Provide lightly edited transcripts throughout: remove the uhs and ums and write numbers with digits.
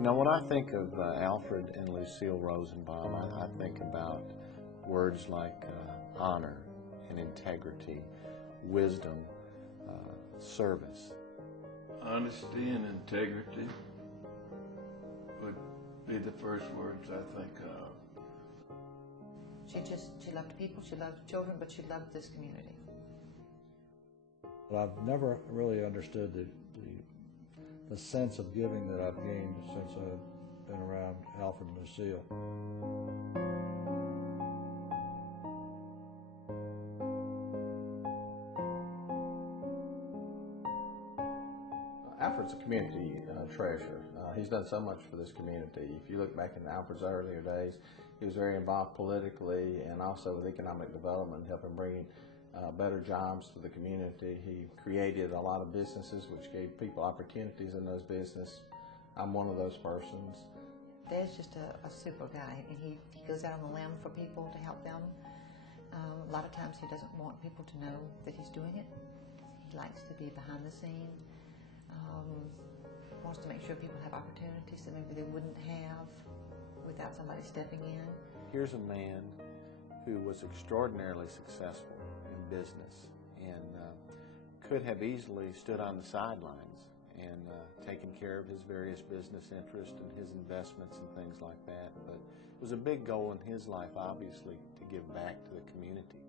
You know, when I think of Alfred and Lucille Rosenbaum, I think about words like honor and integrity, wisdom, service. Honesty and integrity would be the first words I think of. She loved people, she loved children, but she loved this community. But I've never really understood the sense of giving that I've gained since I've been around Alfred and Lucille. Alfred's a community treasure. He's done so much for this community. If you look back in Alfred's earlier days, he was very involved politically and also with economic development, helping bring better jobs to the community. He created a lot of businesses which gave people opportunities in those businesses. I'm one of those persons. Dad's just a super guy, and he goes out on the limb for people to help them. A lot of times he doesn't want people to know that he's doing it. He likes to be behind the scene. Wants to make sure people have opportunities that maybe they wouldn't have without somebody stepping in. Here's a man who was extraordinarily successful in business and could have easily stood on the sidelines and taken care of his various business interests and his investments and things like that. But it was a big goal in his life, obviously, to give back to the community.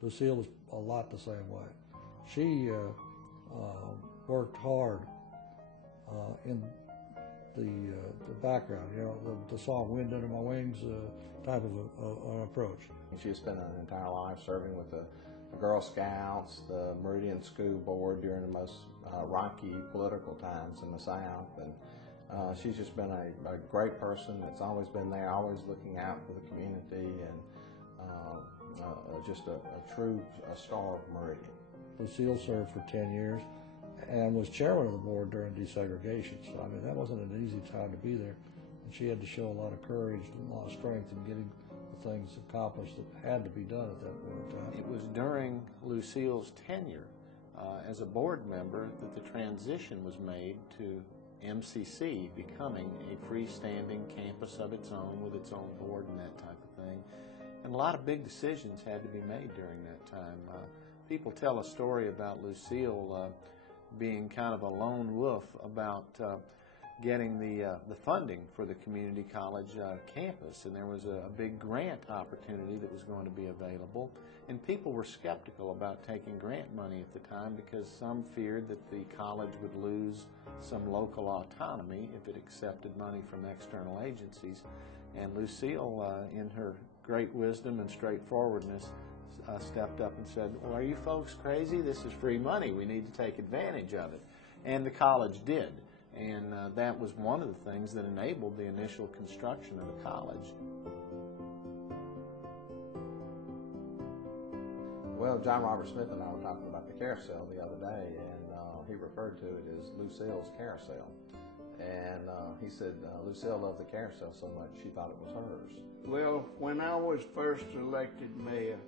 Lucille was a lot the same way. She worked hard in the background, you know, the song "Wind Under My Wings" type of an approach. She spent an entire life serving with the Girl Scouts, the Meridian School Board during the most rocky political times in the South, and she's just been a great person that's always been there, always looking out for the community, and just a true star of Meridian. Lucille served for 10 years and was chairman of the board during desegregation. So, I mean, that wasn't an easy time to be there. And she had to show a lot of courage and a lot of strength in getting the things accomplished that had to be done at that point in time. It was during Lucille's tenure as a board member that the transition was made to MCC becoming a freestanding campus of its own with its own board and that type of thing. And a lot of big decisions had to be made during that time. People tell a story about Lucille being kind of a lone wolf about getting the funding for the community college campus, and there was a big grant opportunity that was going to be available, and people were skeptical about taking grant money at the time because some feared that the college would lose some local autonomy if it accepted money from external agencies. And Lucille, in her great wisdom and straightforwardness, stepped up and said, "Well, are you folks crazy? This is free money. We need to take advantage of it." And the college did. And that was one of the things that enabled the initial construction of the college. Well, John Robert Smith and I were talking about the carousel the other day, and he referred to it as Lucille's carousel. And he said Lucille loved the carousel so much she thought it was hers. Well, when I was first elected mayor,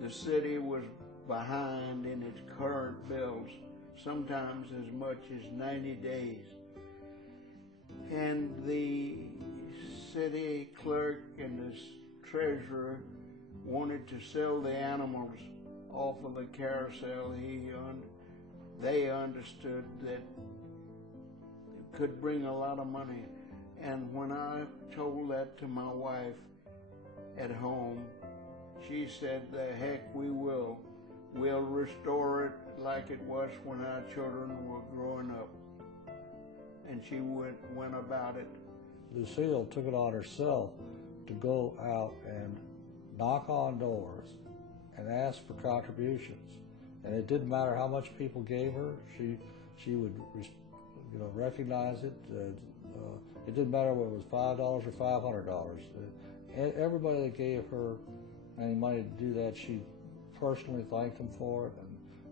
the city was behind in its current bills, sometimes as much as 90 days. And the city clerk and the treasurer wanted to sell the animals off of the carousel. They understood that it could bring a lot of money. And when I told that to my wife at home, she said, "The heck we will. We'll restore it like it was when our children were growing up." And she went about it. Lucille took it on herself to go out and knock on doors and ask for contributions. And it didn't matter how much people gave her. She would, recognize it. It didn't matter whether it was $5 or $500. Everybody that gave her any money to do that, she personally thanked them for it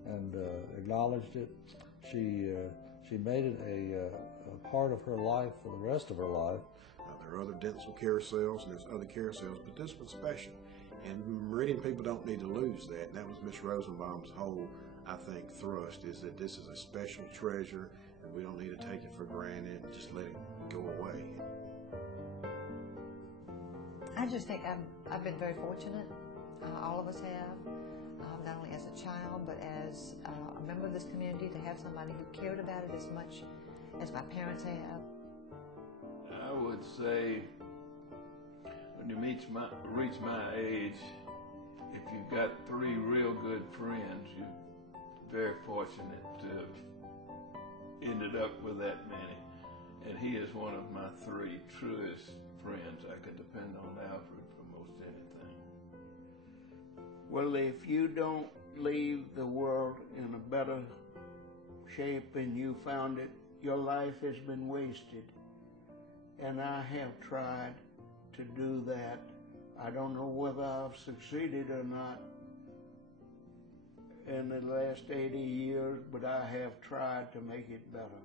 and acknowledged it. She made it a part of her life for the rest of her life. There are other dental carousels and there's other carousels, but this one's special. And Meridian people don't need to lose that. That was Miss Rosenbaum's whole, I think, thrust, is that this is a special treasure and we don't need to take it for granted and just let it go away. I just think I've been very fortunate. All of us have, not only as a child, but as a member of this community, to have somebody who cared about it as much as my parents have. I would say when you reach my age, if you've got 3 real good friends, you're very fortunate to have ended up with that many. And he is one of my 3 truest friends. I could depend on Alfred for most anything. Well, if you don't leave the world in a better shape than you found it, your life has been wasted. And I have tried to do that. I don't know whether I've succeeded or not in the last 80 years, but I have tried to make it better.